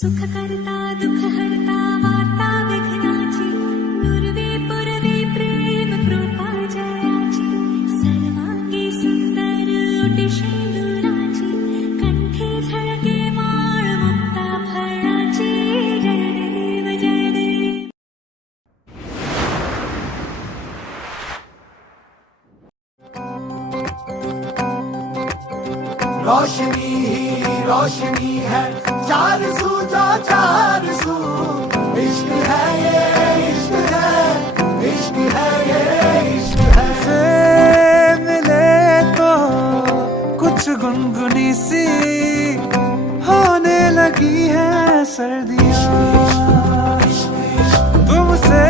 सुख करता दुख हरता वार्ता विघ्नाची नुरवी पुरवी प्रेम कृपा जयाची सर्वांगी सुंदर ओटी शेंदुराची कंठी झळके माळ मुक्ता फळाची जय देव जय देव। रोशनी ही रोशनी है चार सू जो चार सू इश्क है ये इश्क है इश्क है ये इश्क है। से मिले तो कुछ गुनगुनी सी होने लगी है सर्दियाँ, तुमसे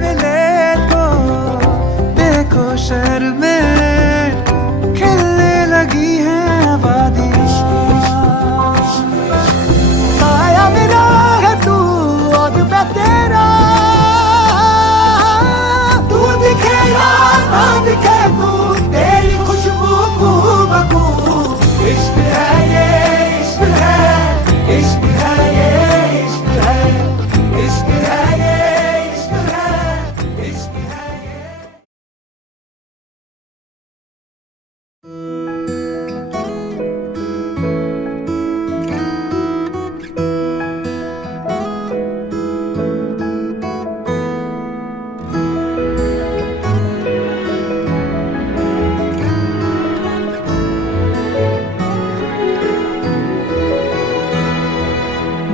मिले तो देखो शहर में खिलने लगी है वादियाँ। साया मेरा है तू और मैं तेरा, तू दिखे या ना दिखे तू तेरी खुशबू बू इश्क है ये इश्क है इश्क है ये इश्क है इश्क है ये इश्क है इश्क है ये।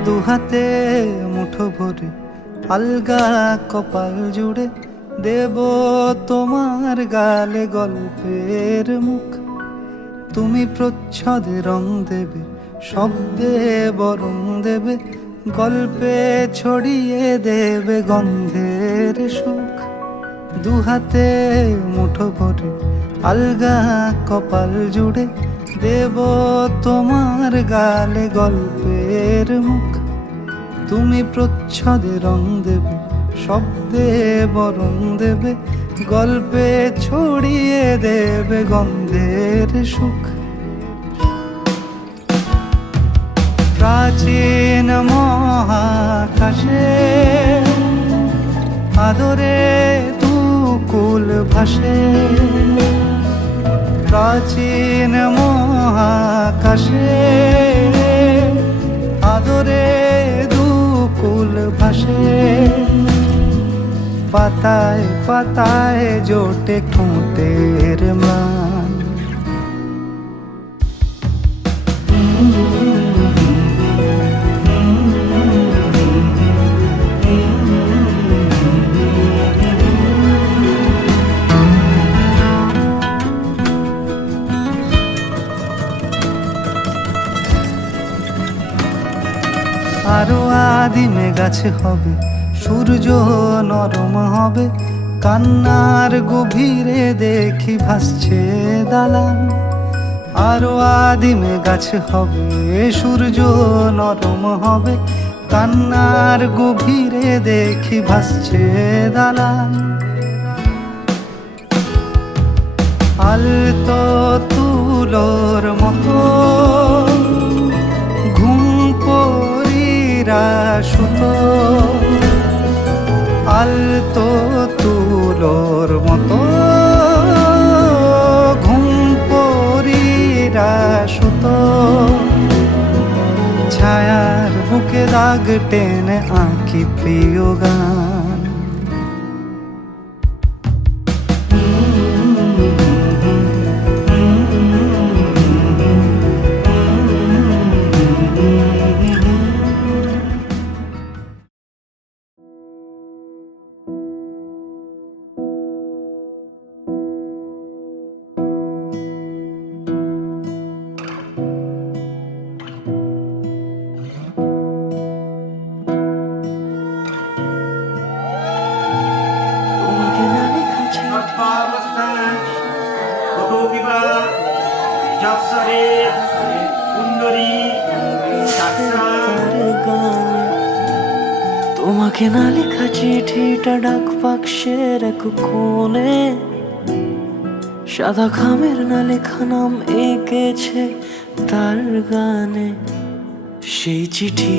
দুহাতে মুঠো ভরে আলগা কপাল জুড়ে দেব তোমার গালে গল্পের মুখ। তুমি প্রচ্ছদে রং দেবে, শব্দে বরং দেবে, গল্পে ছড়িয়ে দেবে গন্ধের সুখ। দুহাতে মুঠো ভরে আলগা কপাল জুড়ে দেব তোমার গালে গল্পের মুখ। তুমি প্রচ্ছদে রং দেবে, শব্দে বরং দেবে, গল্পে ছড়িয়ে দেবে গন্ধের সুখ। প্রাচীন মহাকাশে আদরে দুকুল ভাসে, প্রাচীন মহাকাশে আদরে দুকুল ভাসে। পাতায় পাতায় জোটে ঠোঁটের ম্লান, আরো আদিমে গাছে হবে, সূর্য নরম হবে, কান্নার গভীরে দেখি ভাসছে দালান। আরো আদিমে গাছে হবে, সূর্য নরম হবে, কান্নার গভীরে দেখি ভাসছে দালান। আলতো তুলোর মতো ঘুম পরীরা সুতো, আলতো তুলোর মতো ঘুম পরীরা সুতো। ছায়ার বুকে দাগ টেনে আঁকি প্রিয় গান। তোমাকে না লেখা চিঠিটা ডাক বাক্সের এক কোণে, সাদা খামের না লেখা নাম এঁকেছে তার গানে। সেই চিঠি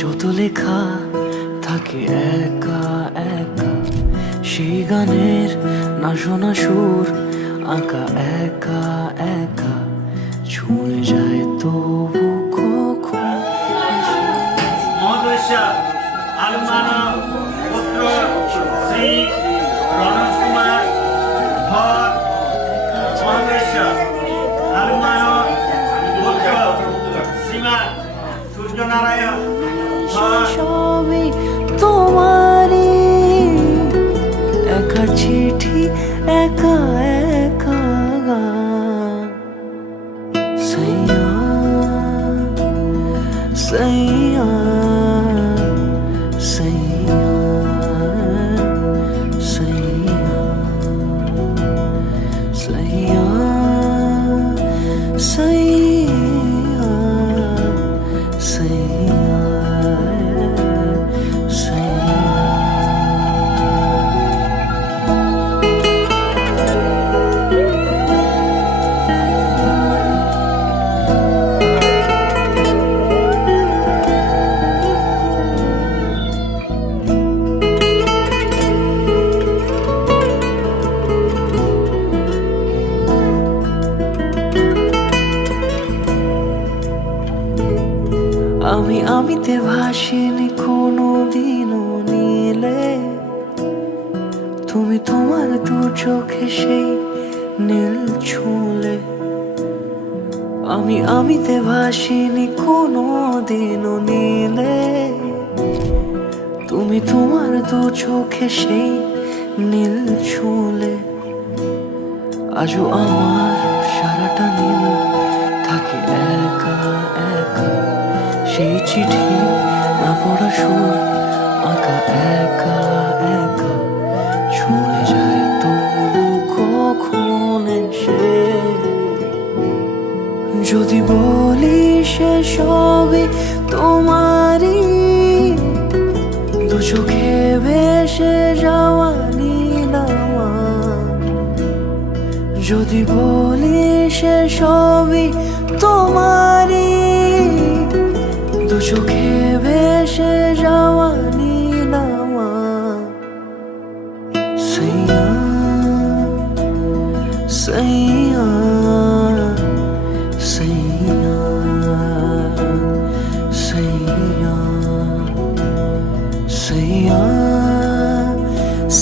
যত লেখা থাকে একা একা, সেই গানের না শোনা সুর আঁকা একা একা, ছুঁয়ে যায় তবু কখন। মহোদয় আলমানা পুত্র শ্রী রণজ কুমার ধর, মহোদয় আলমানা পুত্র শ্রীমান সূর্যনারায়ণ ধর। সবই তোমারই, একা চিঠি একা একা গান। সৈয়া সৈয়া সৈয়া সৈয়া সৈয়া সৈয়া সৈয়া সৈয়া। আমিতে ভাসিনি কোনো দিনও নীলে, তুমি তোমার দু চোখে সেই নীল ছুঁলে। আমিতে ভাসিনি কোনো দিনও নীলে, তুমি তোমার দু চোখে সেই নীল ছুঁলে। আজও আমার সারাটা নীল থাকে একা একা, সেই চিঠি না পড়া সুর আঁকা একা একা, ছুঁয়ে যায় তবু কখন এসে। যদি বলি সে সবই তোমারই, দু চোখে ভেসে যাওয়া নীল আমার। যদি বলি সে সবই তোমারই, দু চোখে ভেসে যাওয়া নীল আমার। সৈয়া সৈয়া সৈয়া সৈয়া সৈয়া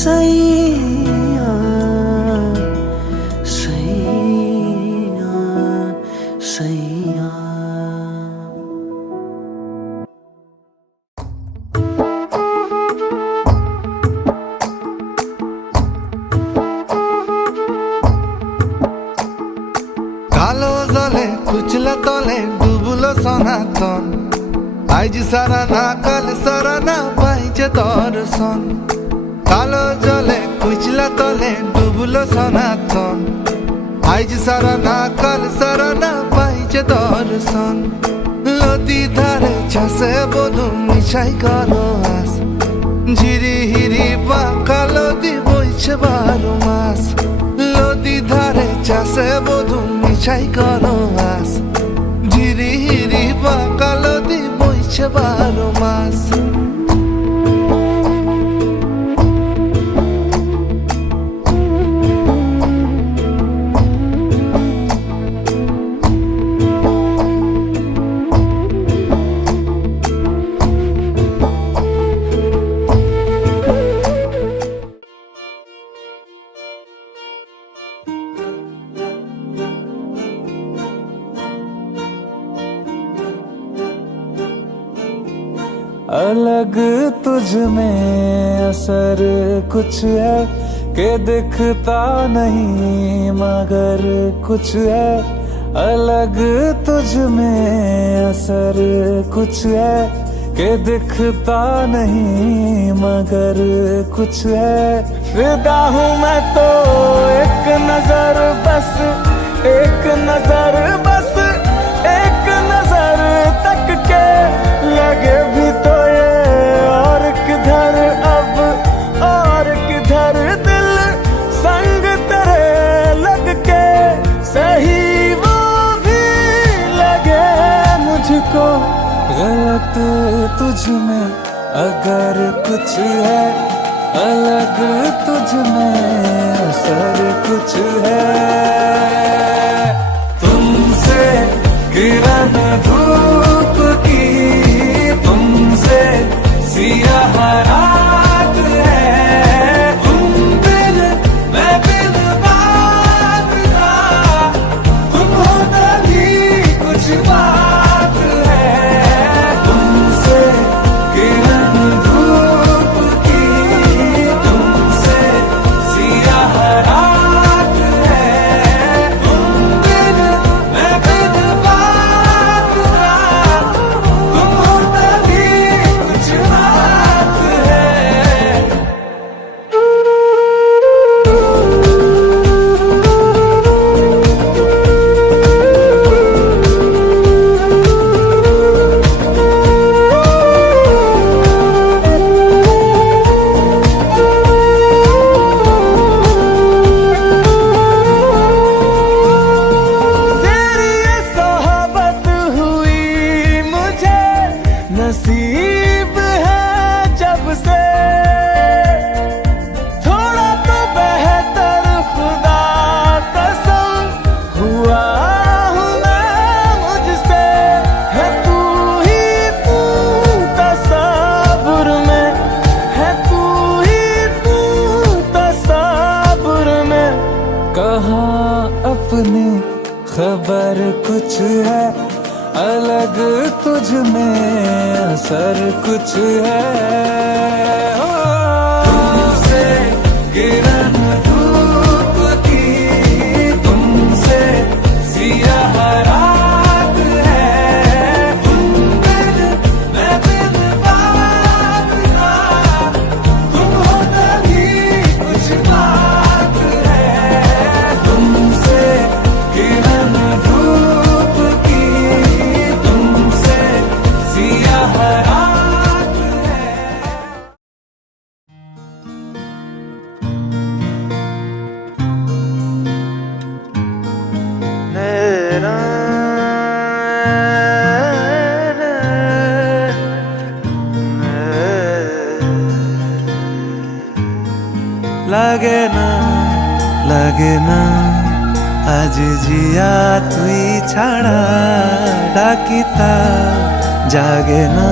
সৈয়া সৈয়া সৈয়া। কালো জলে কুচলা তলে ডুবলো সনাতন, আজ সারা না কাল সারা না পাইছে দর্শন। কালো জলে কুচলা তলে ডুবলো সনাতন, আজ সারা না কাল সারা না পাইছে দর্শন। নদী ধারে চাষে বধু মিশাই করো আস, ঝিরি হিরি পাকা নদী বইছে 12 মাস। নদী ধারে চাষে বধু মিশাই করো আস, ঝিরি হিরি পাকা নদী বইছে 12 মাস। अलग तुझ में असर कुछ है कि दिखता नहीं मगर कुछ है। अलग तुझ में असर कुछ है कि दिखता नहीं मगर कुछ है। फिदा हूँ मैं तो एक नजर बस, एक नजर बस, एक नजर तक के लगे भी तो ये और किधर अब और किधर दिल संग तेरे लग के सही वो भी लगे मुझको तुझ में अगर कुछ है अलग, तुझ में असर कुछ है। तुमसे किरण धूप की, तुमसे सियाह रात है। तुम बिन मैं बिन बात का, तुम हो तभी कुछ बात है। तुमसे किरण धूप की, तुमसे सियाह रात है। तुम बिन मैं बिन बात का, तुम हो तभी कुछ बात है। तेरी ये सोहबत हुई मुझे नसीब है जब से। थोड़ा तो बेहतर खुदा कसम हुआ हूँ मैं मुझसे। है तू ही तू तसव्वुर में, है तू ही तू तसव्वुर में। कहाँ अपनी खबर कुछ है अलग, तुझ में असर कुछ है। ओ, तुमसे किरण धूप की, तुमसे सियाह रात है। तुम बिन मैं बिन बात का, तुम हो तभी कुछ बात है। तुमसे किरण धूप की, तुमसे सियाह रात है। লাগে না লাগে না আজ জিয়া তুই ছাড়া, ডাকিতা জাগে না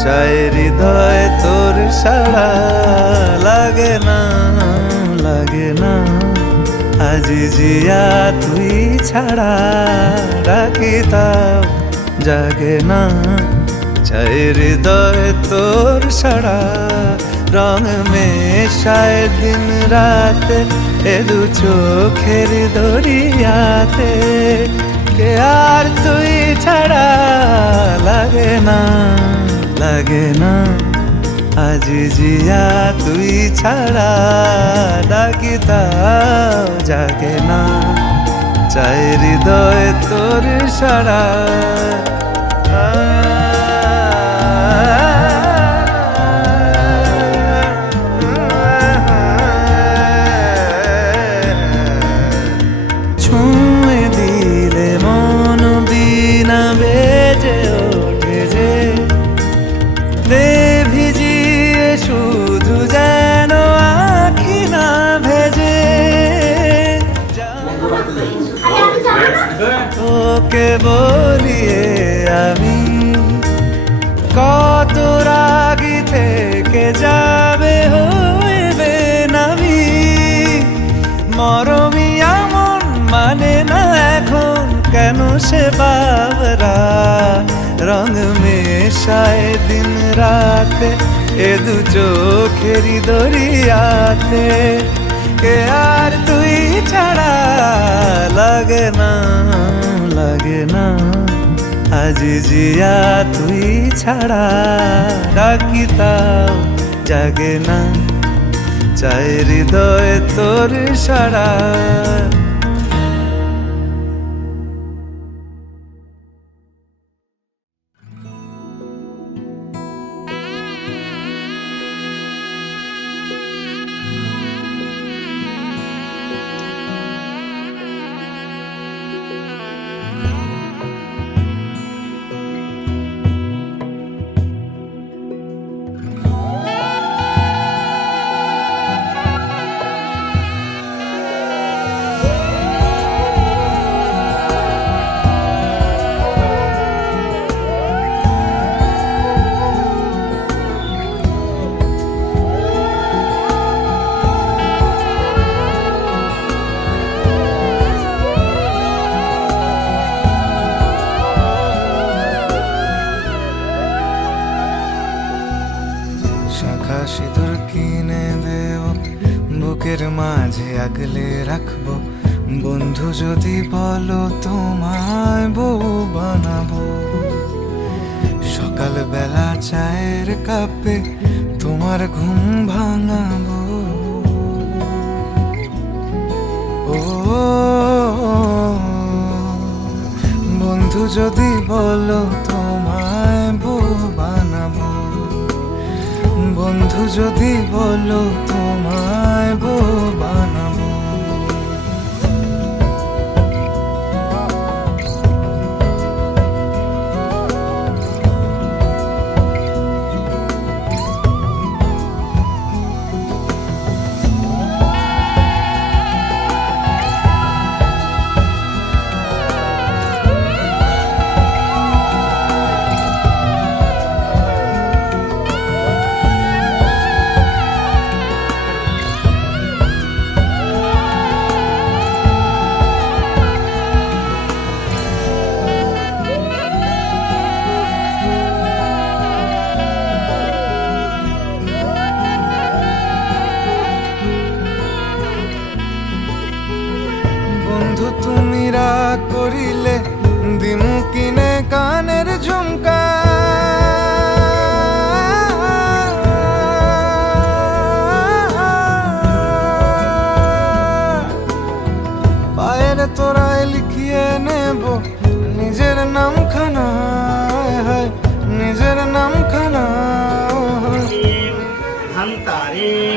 চায় হৃদয় তোর সাড়া। লাগে না লাগে না আজ জিয়া তুই ছাড়া, ডাকিতা জাগে না চায় হৃদয় তোর সাড়া। রং মেশায় দিন রাত এ দু চোখের দরিয়াতে, কে আর তুই ছাড়া। লাগে না লাগে না আজ জিয়া তুই ছাড়া, ডাকিতা জাগে না চায় হৃদয় তোর সাড়া। ছুঁয়ে দিলে মন বিনা বেজে ওঠে যে, দে ভিজিয়ে শুধু যেন আখি না ভেজে। তোকে বলিয়ে আমি কত রাগি থেকে যাবে হইবে নামি। মরমিয়া মন মানে না এখন কেন সে বাবরা। রং মেশায় দিন রাতে এ দু চোখেরি দরিয়াতে, কে আর তুই ছাড়া। লাগে না লাগে না আজ জিয়া তুই ছাড়া, ডাকিতাও জাগে না চায় হৃদয় তোর সাড়া। মাঝে আগলে রাখবো বন্ধু যদি বলো তোমায় বউ বানাবো সকাল বেলা চায়ের কাপে তোমার ঘুম ভাঙাবো ও বন্ধু যদি বলো তোমায় বউ বানাবো বন্ধু যদি বলো তোমায় বউ বানাবো বন্ধু তুমি রাগ করিলে দিমু কিনে কানের ঝুমকা পায়ের তোরায় লিখিয়ে নেব নিজের নাম খানা নিজের নাম খানা হন্তারিং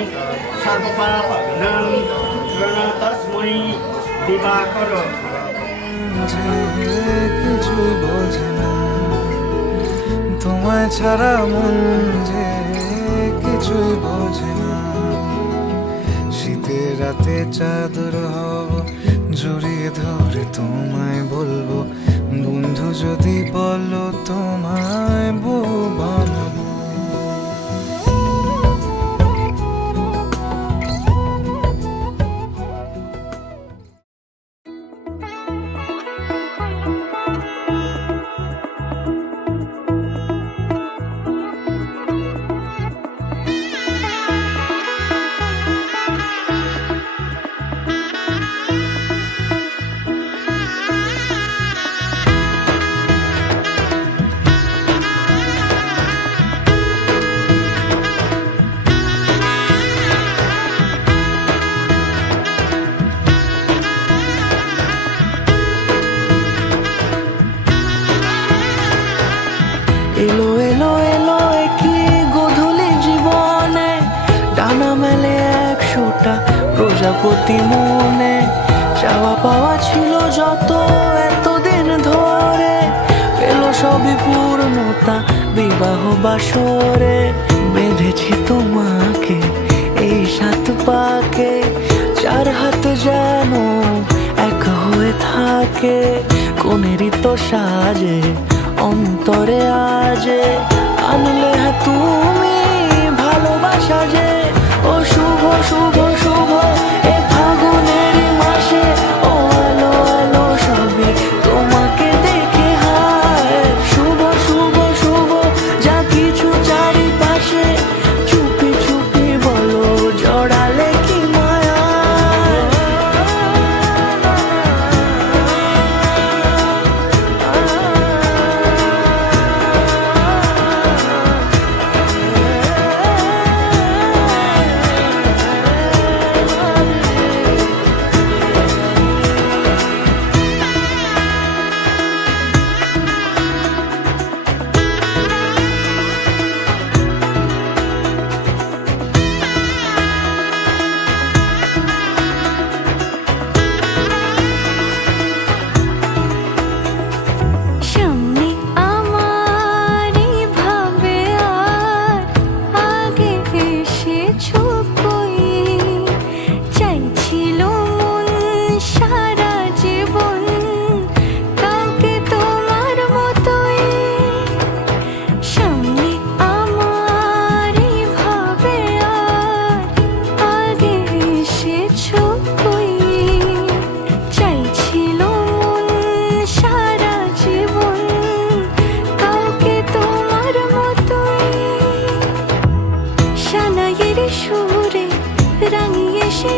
সর্বপাপঘ্নং প্রণতস্মৈ দিবাকর যে কিছুই বোঝে না তোমায় ছাড়া মন যে কিছুই বোঝে না শীতের রাতে চাদর হব জড়িয়ে ধরে তোমায় বলবো বন্ধু যদি বলো তোমায় বউ বানাবো এলো এলো এলো কি গোধূলি জীবনে ডানা মেলে 100টা প্রজাপতি মনে চাওয়া পাওয়া ছিল যত এতদিন ধরে পেল সবই পূর্ণতা বিবাহ বাসরে বেঁধেছি তোমাকে এই 7 পাকে 4 হাত যেন এক হয়ে থাকে কোনেরই তো সাজে অন্তরে আজে আনলে তুমি ভালোবাসা যে ও শুভ শুভ শুভ এ ফাগুনের মাসে ও আলো আলো সবই তোমাকে দেখে হায় শুভ শুভ শুভ যা কিছু চারিপাশে চুপি চুপি বলো জড়ালে কি মায়া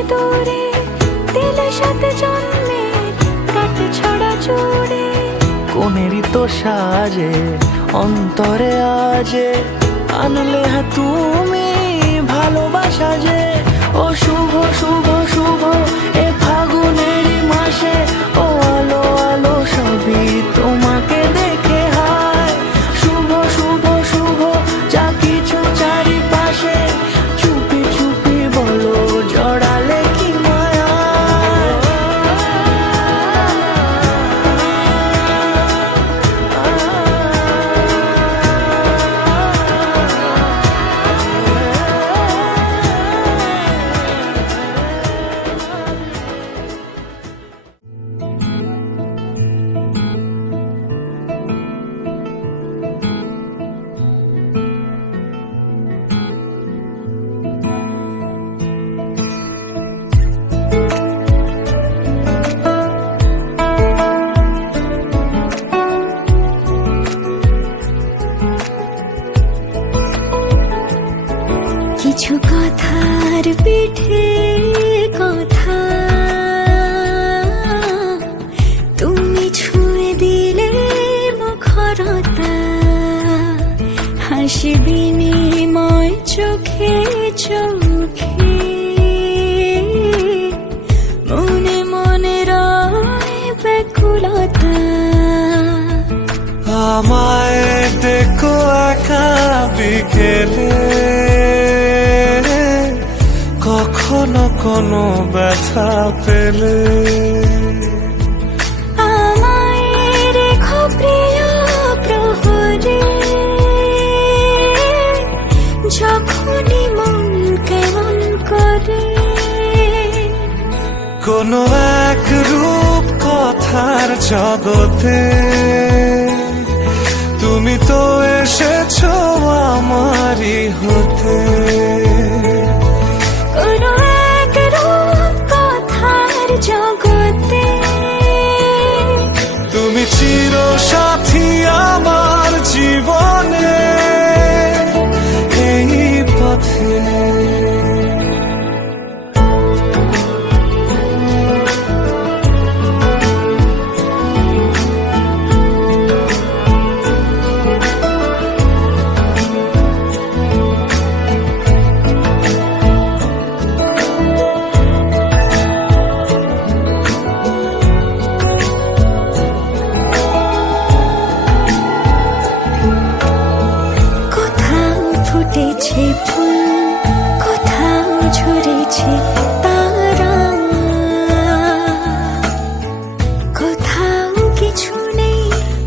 দূরে দিলে সাত জন্মের কাট ছড়া জুড়ে কোনেরই তো সাজে অন্তরে আজে আনলে তুমি ভালোবাসা যে ও শুভ শুভ শুভ এ ফাগুনেরই মাসে ও আলো আলো সবই তোমাকে দেখে হায় শুভ শুভ শুভ যা কিছু চারিপাশে চুপি চুপি বলো জড়ালে কি মায়া কিছু কথার পিঠে কথা তুমি ছুঁয়ে দিলে মুখরতা হাসি বিনিময় চোখে চোখে মনে মনে রয় ব্যাকুলতা আমায় দেখো একা বিকেলে কখনো কোনো ব্যথা পেলে আমায় রেখো প্রিয় প্রহরে যখনই মন কেমন করে কোনো এক রূপ কথার জগতে তুমি তো এসেছো আমারই হতে কোনো এক রূপ কথার জগতে তুমি চির সাথী আমার জীবনে এই পথে কোথাও ফুটেছে ফুল কোথাও ঝরেছে তারা কোথাও কিছু নেই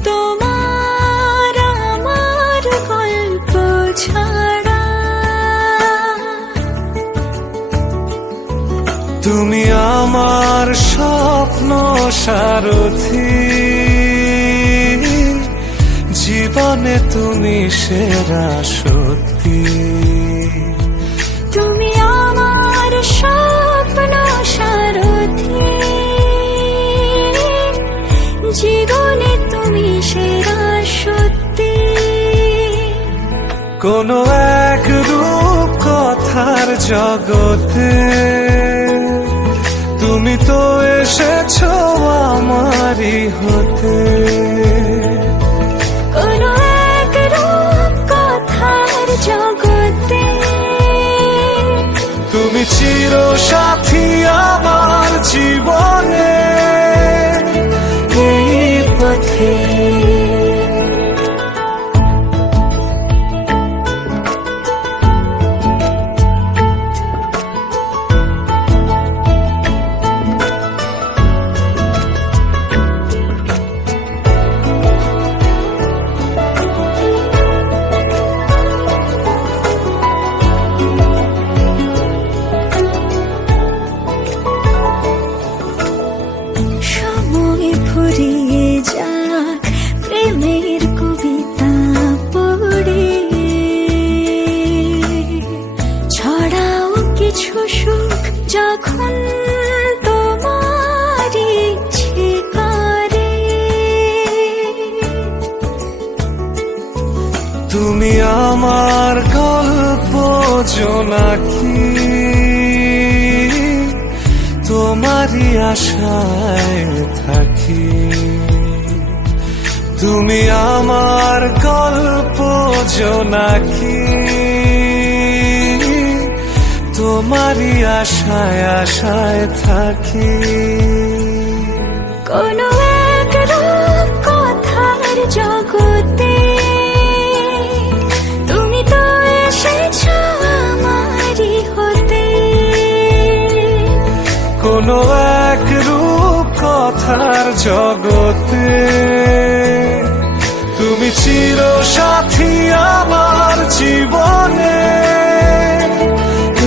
তোমার আমার গল্প ছাড়া তুমি আমার স্বপ্ন সারথি জীবনে তুমি সেরা সত্যি তুমি আমার স্বপ্ন সারথি জীবনে তুমি সেরা সত্যি কোনো এক রূপ কথার জগতে তুমি তো এসেছো আমারই হতে কোনো এক রূপ কথার জগতে তুমি চির সাথী আমার জীবনে এই পথে সময় ফুরিয়ে যাক প্রেমের কবিতা পড়ে ছড়াও কিছু সুখ যখন তোমার ইচ্ছে করে তুমি আমার গল্প জোনাকি তোমারই আশায় থাকি। তুমি আমার গল্প জোনাকি, তোমারই আশায় আশায় থাকি। কোনো এক রূপ কথার জগতে তুমি তো এসেছো আমারই হতে। কোনো এক রূপ কথার জগতে তুমি চির সাথী আমার জীবনে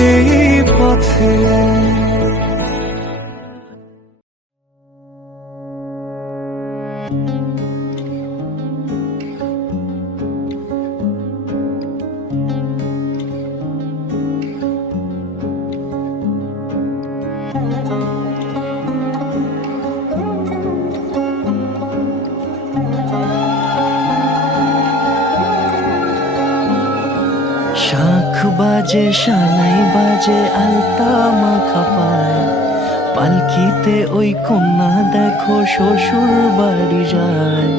এই পথে। শাখ বাজে সানাই বাজে আলতা মাখা পায়, পালকিতে ওই কন্যা দেখো শ্বশুর বাড়ি যায়।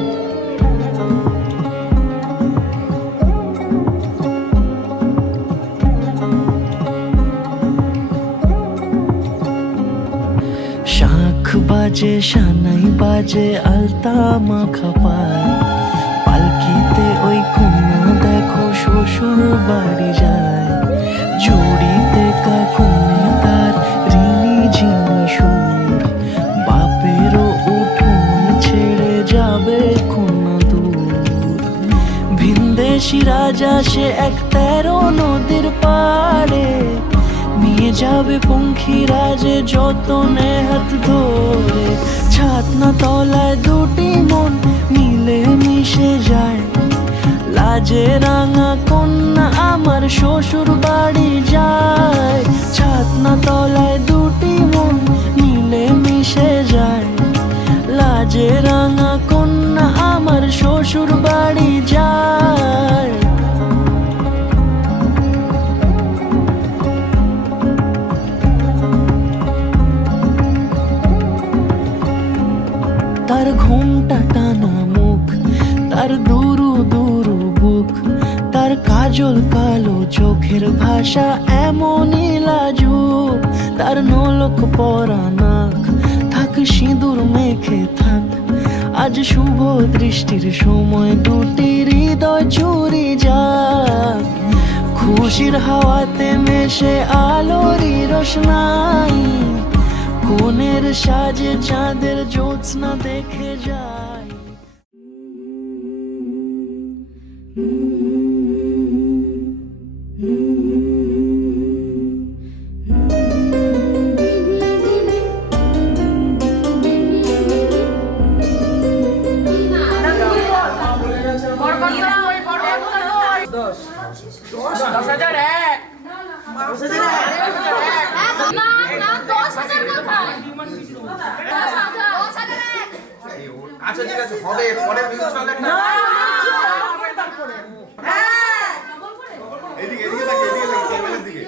শাখ বাজে সানাই বাজে আলতা মাখা পায়, পালকিতে ওই কন্যা দেখো শ্বশুর বাড়ি যায়। চুড়িতে কাকুনে তার ঋণী ঝিনি সুর, বাপেরও উঠোন ছেড়ে যাবে কন্যা দূর। ভিনদেশি রাজা সে এক 13 নদীর পাড়ে, নিয়ে যাবে পঙ্খী রাজে যতনে হাত ধরে। ছাতনা তলায় দুটি মন মিলে মিশে যায়, লাজে রাঙা কন্যা আমার শ্বশুর বাড়ি যায়। ছাতনা তলায় দুটি মন মিলে মিশে যায়, লাজে রাঙা কন্যা আমার শ্বশুর বাড়ি যায়। তার ঘুমটা টানা মুখ, তার দুরু দুরু বুক, তার কাজল কালো চোখের ভাষা এমনই লাজুক। তার নলক পরা নাক, থাক সিঁদুর মেখে থাক। আজ শুভ দৃষ্টির সময় দুটি হৃদয় চুরি যাক। খুশির হাওয়াতে মেশে আলোরই রোশনাই, কোণের সাজে চাঁদের জ্যোৎস্না দেখে যায়। আচ্ছা ঠিক আছে, হবে পরে মিউট চলে না। এদিকে এদিকে থাকে, এদিকে থাকে, ক্যামেরার দিকে।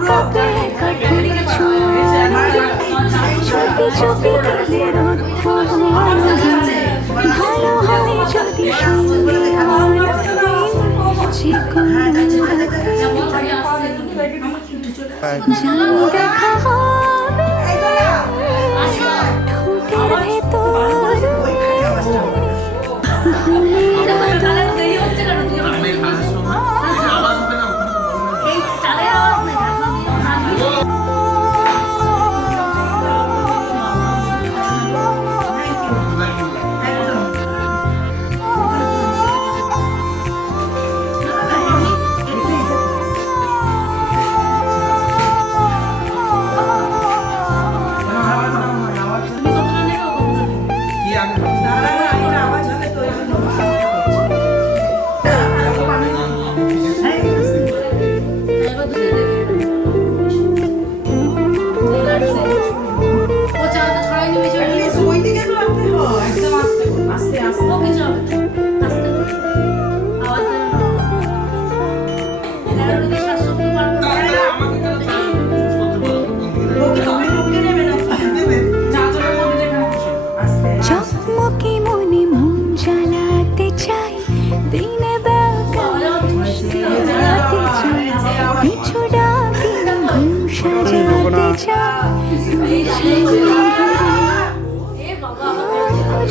কাপে কাটার ছোঁয়া চোপে চোপে তাদের ভালো হয় যদি সঙ্গে যে জানি দেখা হবে ঠোঁটের ভেতর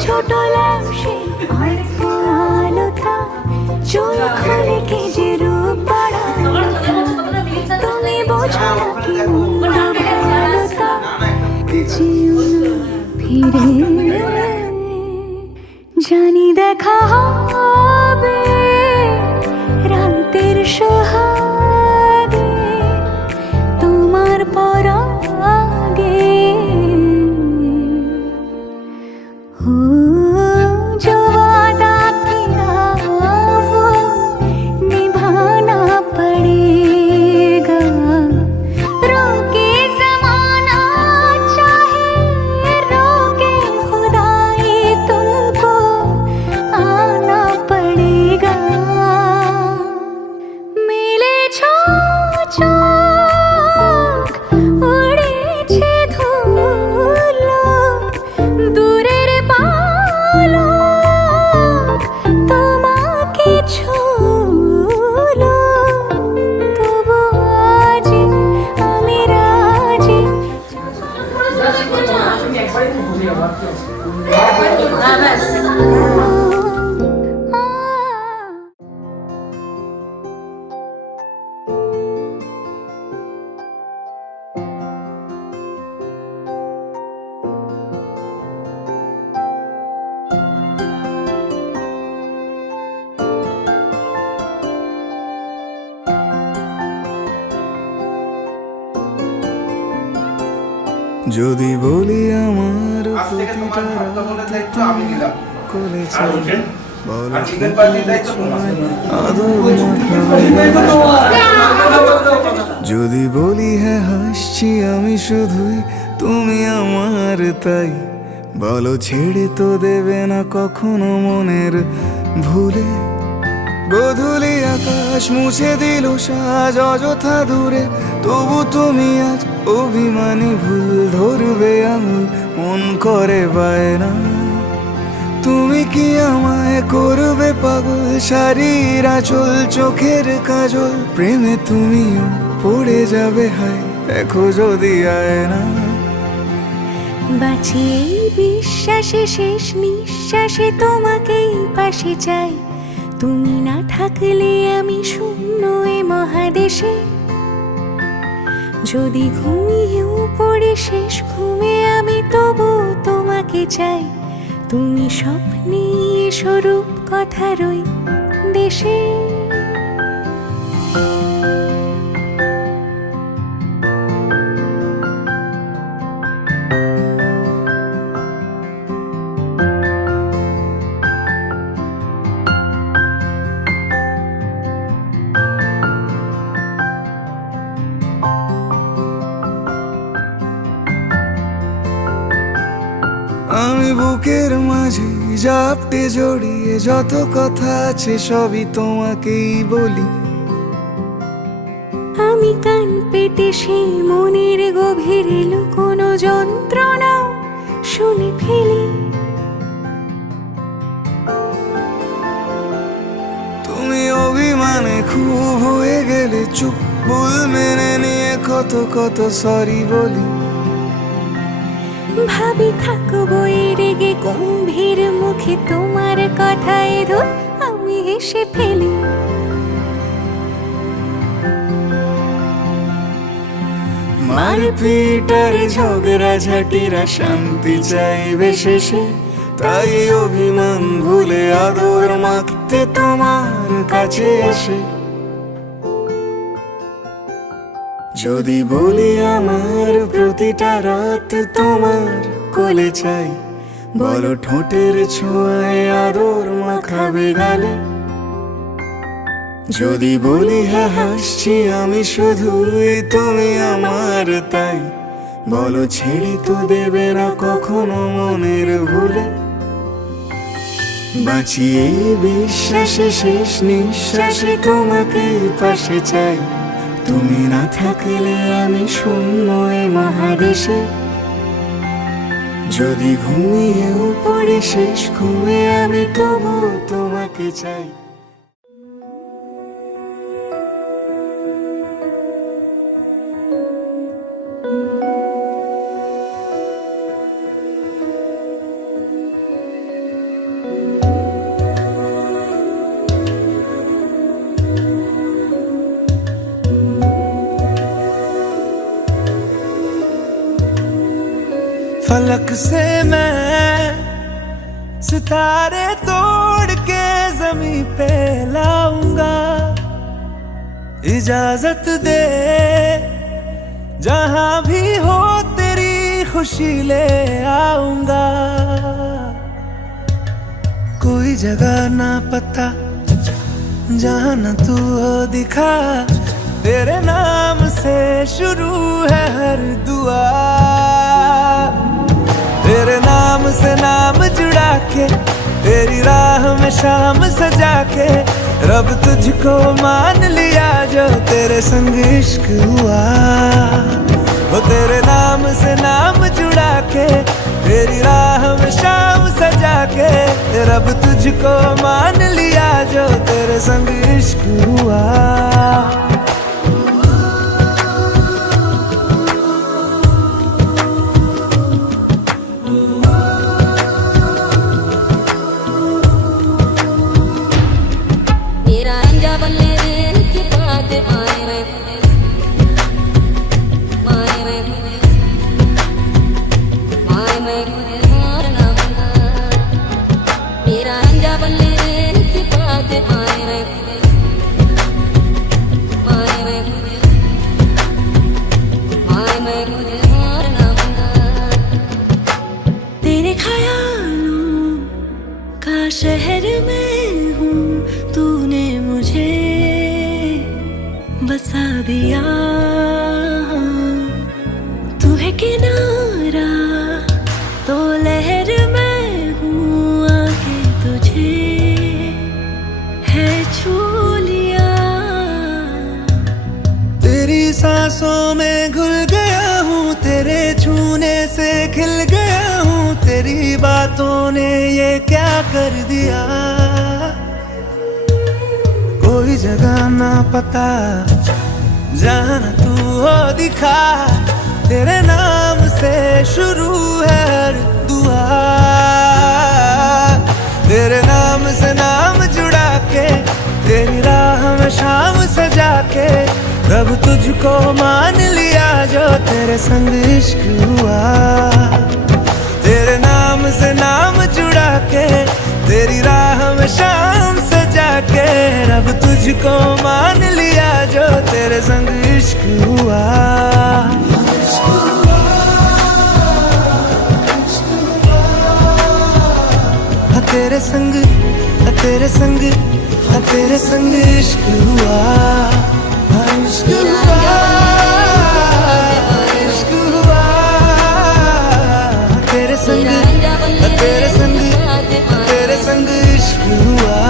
ছোট লামসে অল্প আলোতা চোখ খুলে কে যে রূপ বাড়ালতা তুমি বোঝো না কি আলোতা যেও না ফিরে জানি দেখা হবে রাতের সোহাগে তোমার পরাগে हो जो वादा किया वो निभाना पड़ेगा रोके ज़माना चाहे रोके खुदाई तुमको आना पड़ेगा मिले चोक उड़ेছে ধুলো দূরের পালক তোমাকে ছুলো তবু আজ আমি রাজি যদি বলি আমার প্রতিটা রাত আমি দিলাম কোলে আর ছিল ওঠেন বলা আর চিকেন পার্টির দায়িত্ব তোমার আদর যদি বলি হ্যাঁ হাসছি আমি শুধুই তুমি আমার তাই বলো ছেড়ে তো দেবে না কখনো মনের ভুলে গোধূলি আকাশ মুছে দিল সাজ অযথা দূরে তবু তুমি আজ অভিমানী ভুল ধরবে আঙুল মন করে বায়না তুমি কি আমায় করবে পাগল শাড়ির আঁচল চোখের কাজল প্রেমে তুমিও পড়ে যাবে হায় দেখো যদি আয়না বাঁচি এই বিশ্বাসে শেষ নিঃশ্বাসে তোমাকেই পাশে চাই তুমি না থাকলে আমি শূন্য এ মহাদেশে যদি ঘুমিয়েও পড়ে শেষ ঘুমে আমি তবু তোমাকে চাই তুমি স্বপ্নে স্বরূপ কথার ওই দেশে আমি বুকের মাঝে জাপটে জড়িয়ে যত কথা আছে সবই তোমাকেই বলি আমি কান পেতে সেই মনের গভীর এলো কোনো যন্ত্রণা শুনে ফেলি। তুমি অভিমানে খুব হয়ে গেলে চুপ, ভুল মেনে নিয়ে কত কত সরি বলি। ভাবি থাকবো এই রেগে গম্ভীর মুখে তোমার কথায় ধর আমি হেসে ফেলি। মারপিট আর ঝগড়া ঝাঁটিরা শান্তি চাইবে শেষে, তাই অভিমান ভুলে আদর মাখতে তোমার কাছে এসে। যদি বলি আমার প্রতিটা রাত তোমার কোলে চাই, বলো ঠোঁটের ছোঁয়ায় আদর মাখাবে গালে। যদি বলি হ্যাঁ হাসছি আমি শুধুই তুমি আমার তাই, বলো ছেড়ে তো দেবে না কখনো মনের ভুলে। বাঁচিয়ে বিশ্বাসে শেষ নিঃশ্বাসে তোমাকে পাশে চাই, তুমি না থাকলে আমি শূন্য এ মহাদেশে। যদি ঘুমিয়েও পড়ি শেষ ঘুমে আমি তবু তোমাকে চাই। फलक से मैं सितारे तोड़ के जमीन पे लाऊंगा, इजाजत दे जहां भी हो तेरी खुशी ले आऊंगा। कोई जगह ना पता जहां न तू हो दिखा, तेरे नाम से शुरू है हर दुआ। तेरे नाम से नाम जुड़ा के तेरी राह में शाम सजा के, रब तुझको मान लिया जो तेरे संग इश्क हुआ। वो तेरे नाम से नाम जुड़ा के तेरी राह में शाम सजा के, रब तुझको मान लिया जो तेरे संग इश्क हुआ। तेरे ख्यालों का शहर में हूँ, तूने मुझे बसा दिया। तू है किनारा तो लहर में हूँ, आके तुझे है छू लिया। तेरी सांसों में घुल गया हूँ, तेरे छूने से खिल गया हूँ, तेरी बातों ने ये क्या कर दिया। कोई जगह ना पता जहाँ न तू हो दिखा, तेरे नाम से शुरू है हर दुआ। तेरे नाम से नाम जुड़ा के तेरी राह में शाम सजा के, रब तुझको मान लिया जो तेरे संग इश्क हुआ। तेरे नाम से नाम जुड़ा के तेरी राह में शाम सजा के, रब तुझको मान लिया जो तेरे संग इश्क हुआ। तेरे संग तेरे संग तेरे संग इश्क हुआ, इश्क हुआ, इश्क हुआ। तेरे संग तेरे संग तेरे संग इश्क हुआ।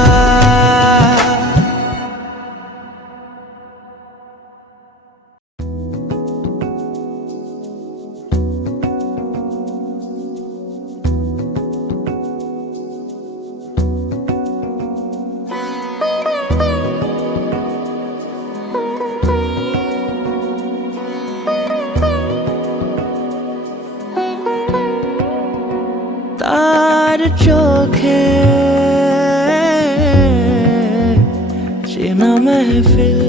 চোখে চেনা মেহফিল,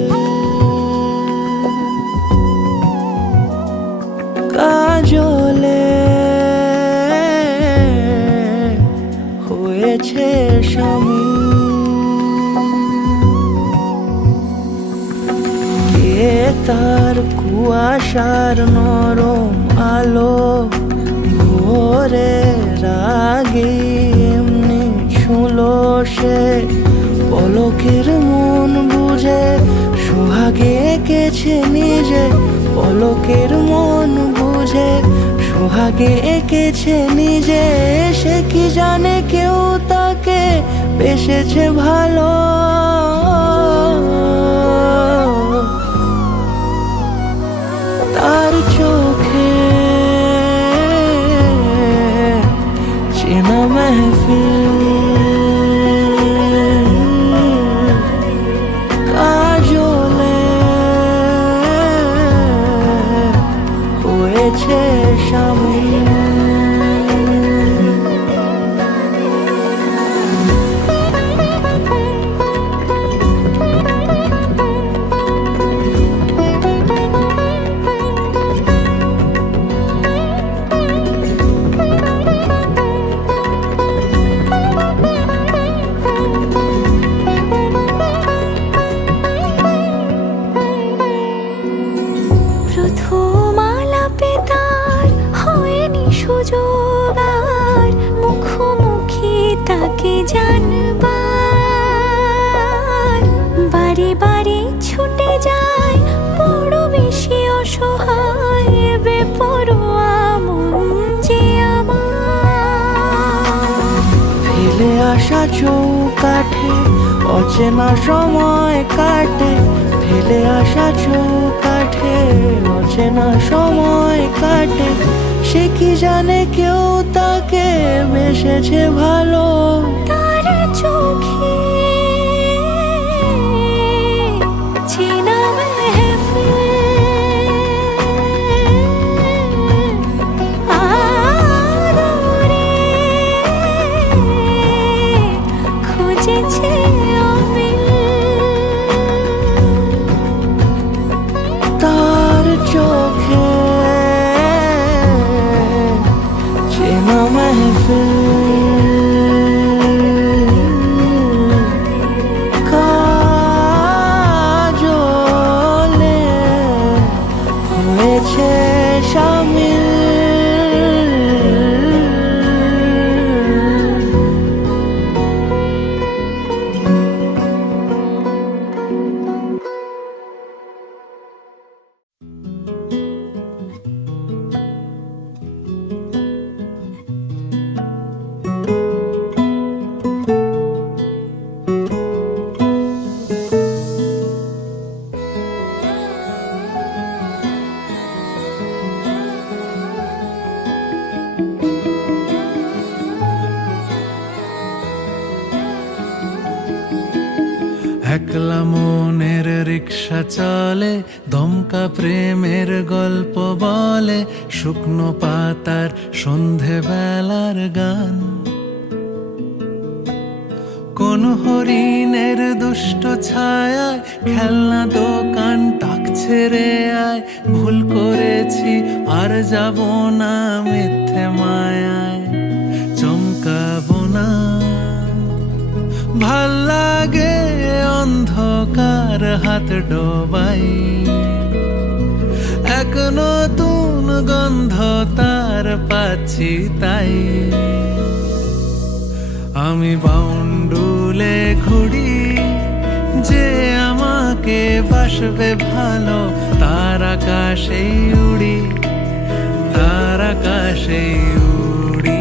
কাজলে হয়েছে শামিল। কে তার কুয়াশার নরম আলো ভোরের আগে এমনি ছুঁলো সে, পলকের মন বুঝে সোহাগে এঁকেছে নিজে, পলকের মন বুঝে সোহাগে এঁকেছে নিজে। সে কি জানে কেউ তাকে বেসেছে ভালো, তার চোখে চেনা মেহফিল, কাজলে হয়েছে শামিল। প্রথম আলাপে তার হয়নি সুযোগ আর মুখোমুখি তাকে জানবার, বারে বারে ছুটে যায় বড় বেশি অসহায় বেপরোয়া মন যে আমার। ফেলে আসা চৌকাঠে অচেনা সময় কাটে, ফেলে আসা চৌকাঠে অচেনা সময় কাটে। সে কি জানে কেউ তাকে বেসেছে ভালো, তার চোখে চেনা মেহফিল, আদরে খুঁজেছে অমিল। তার চোখে চেনা মেহফিল, কাজলে হয়েছে শামিল। একলা মনের রিক্সা চলে, দমকা প্রেমের গল্প বলে, শুকনো পাতার সন্ধে বেলার গান। কোন হরিণের দুষ্ট ছায়ায় খেলনা দোকান ডাকছে রে আয়, ভুল করেছি আর যাব না মিথ্যে মায়ায়, চমকাবো না। ভাল লাগে অন্ধকার হাত ডোবাই, এক নতুন গন্ধ তার পাচ্ছি তাই। আমি বাউন্ডুলে ঘুরি, যে আমাকে বাসবে ভালো, তার আকাশেই উড়ি, তার আকাশেই উড়ি।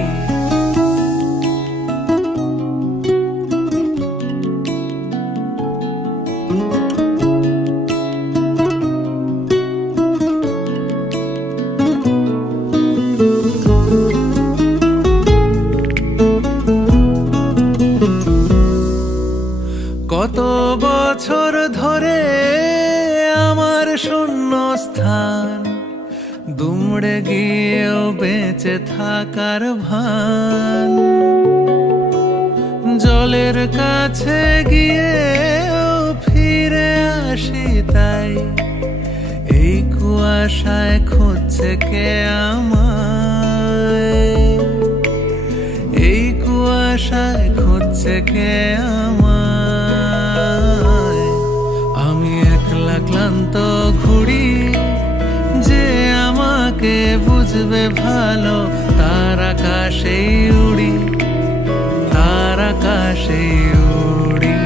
কত বছর ধরে আমার শূন্য স্থান, দুমড়ে গিয়েও বেঁচে থাকার ভান। জলের কাছে গিয়েও ফিরে আসি তাই এই কুয়াশায় খুঁজছে কে আমায়, এই কুয়াশায় খুঁজছে কে আমায়। আমি একলা ক্লান্ত ঘুরি, যে আমাকে বুঝবে ভালো, তার আকাশেই উড়ি, তার আকাশেই উড়ি।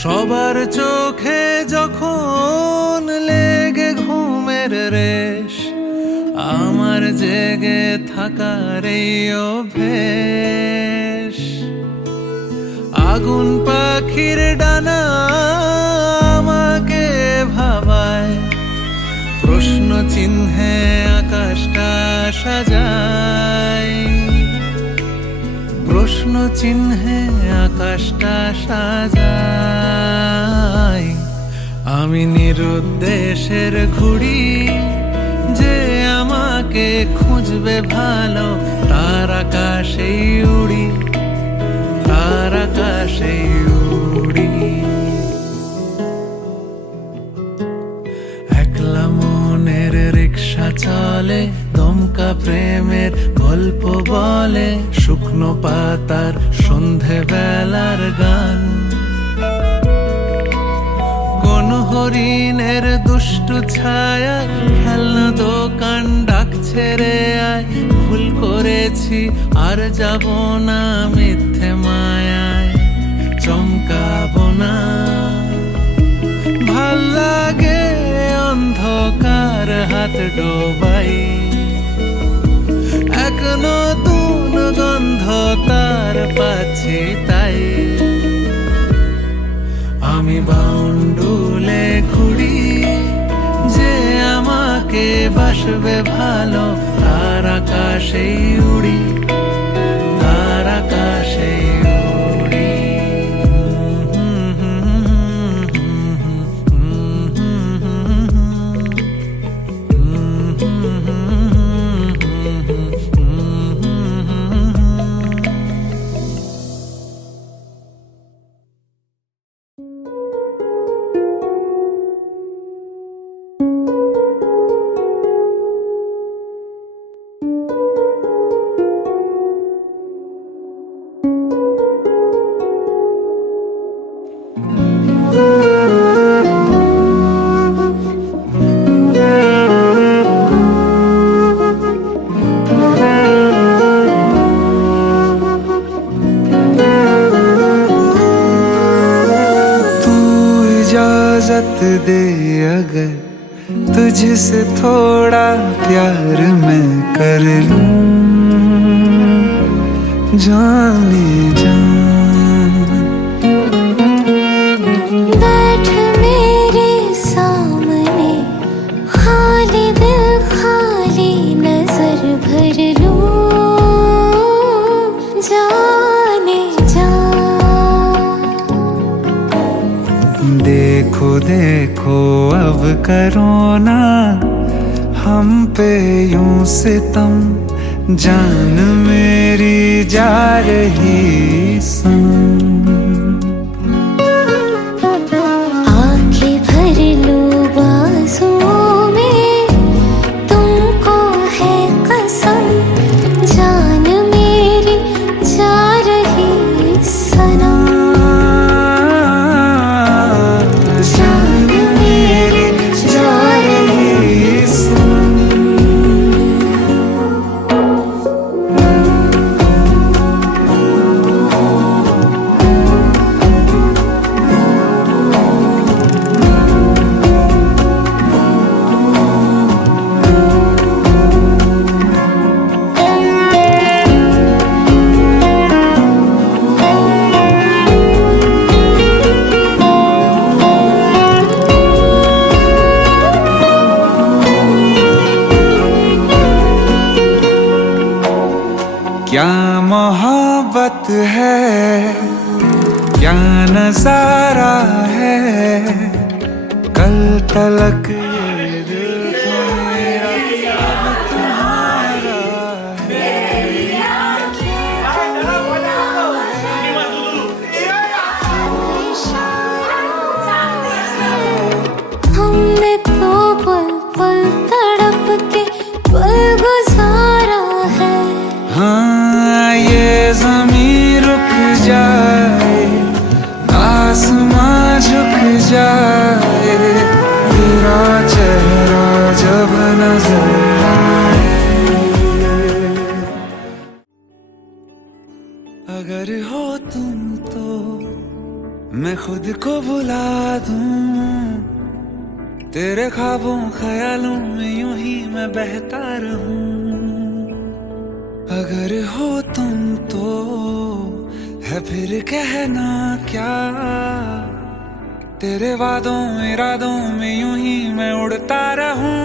সবার চোখে যখন লেগে ঘুমের রেশ, আমার জেগে থাকার এই অভ্যেস। আগুন পাখির ডানা আমাকে ভাবায়, প্রশ্ন চিহ্নে আকাশটা সাজায়, প্রশ্ন চিহ্নে আকাশটা সাজায়। আমি নিরুদ্দেশের ঘুড়ি, যে আমাকে খুঁজবে ভালো, তার আকাশেই উড়ি, তার আকাশেই উড়ি। একলা মনের রিক্সা চলে, দমকা প্রেমের গল্প বলে, শুকনো পাতার সন্ধে বেলার গান। কোন হরিণের দুষ্টু ছায়া, খেলনা দোকান ডাকছে রে আয়। ভুল করেছি আর যাব না মিথ্যে মায়ায়, চমকাবো না। ভাল লাগে অন্ধকার হাত ডোবাই, এক নতুন গন্ধ তার পাচ্ছি তাই। আমি বাউন্ডুলে ঘুরি, যে আমাকে বাসবে ভালো, তার আকাশেই উড়ি, তার আকাশেই উড়ি। इजाजत दे अगर तुझसे थोड़ा प्यार मैं कर लूं, जाने जा। बैठ मेरे सामने, खाली दिल खाली नजर भर लूं, जाने जा। देखो देखो अब करो ना हम पे यूं सितम, जान मेरी जा रही सनम। आंखें भर लो बाजुओं में, तुमको है कसम, जान मेरी जा रही सनम। जान मेरी जा रही सनम। क्या मोहब्बत है क्या नजारा है कल तलक ये दिल तो मेरा अब तुम्हारा हमने तो पल पल तड़प के पल गुजारा है। हाँ ये ज़मीं रुक जाए आसमां झुक जाए तेरा चेहरा जब नजर आए। अगर हो तुम तो मैं खुद को भुला दूं तेरे ख्वाबों ख्यालों में यूं ही मैं बहता रहूं। अगर हो तुम तो है फिर कहना क्या तेरे वादों इरादों में यूं ही मैं उड़ता रहूं।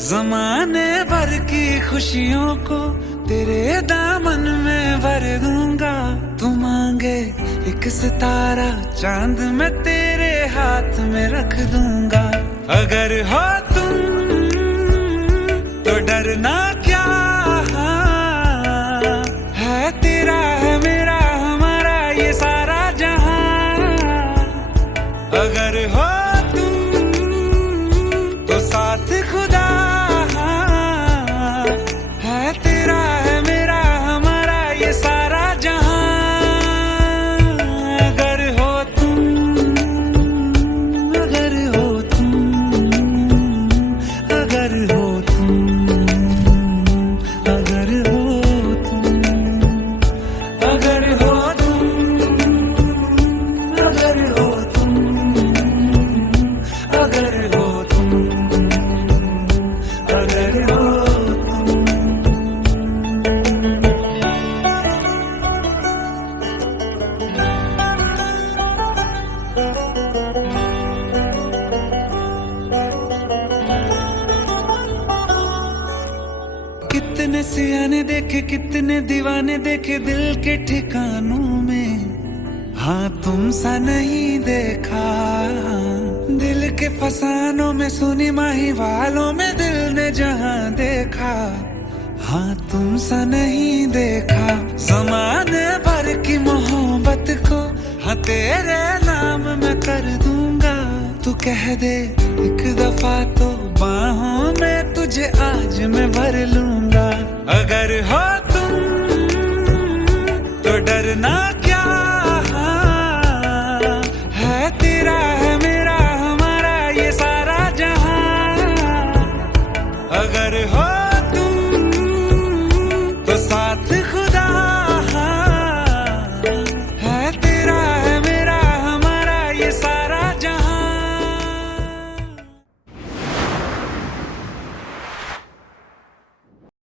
ज़माने भर की खुशियों को तेरे दामन में भर दूंगा। तू मांगे एक सितारा चांद मैं तेरे हाथ में रख दूंगा। अगर हो तुम तो डरना क्या है तेरा है मेरा हमारा ये सारा जहां। अगर हो तुम तो साथ खुदा है तेरा है मेरा हमारा ये सारा जहां। अगर हो तुम अगर हो तुम अगर हो तुम अगर हो तुम अगर हो तुम अगर हो तुम अगर हो तुम अगर हो कितने सियाने देखे कितने दीवाने देखे दिल के ठिकानों में। हाँ तुम सा नहीं देखा दिल के फसानों में सुनी माही वालों में दिल ने जहां देखा। हाँ तुम सा नहीं देखा ज़माने भर की मोहब्बत को हाँ तेरे नाम मैं कर दूंगा। तू कह दे एक दफा तो बाहों में तुझे आज मैं भर लूंगा। अगर हो तुम तो डरना क्या है तेरा है मेरा हमारा ये सारा जहां। अगर हो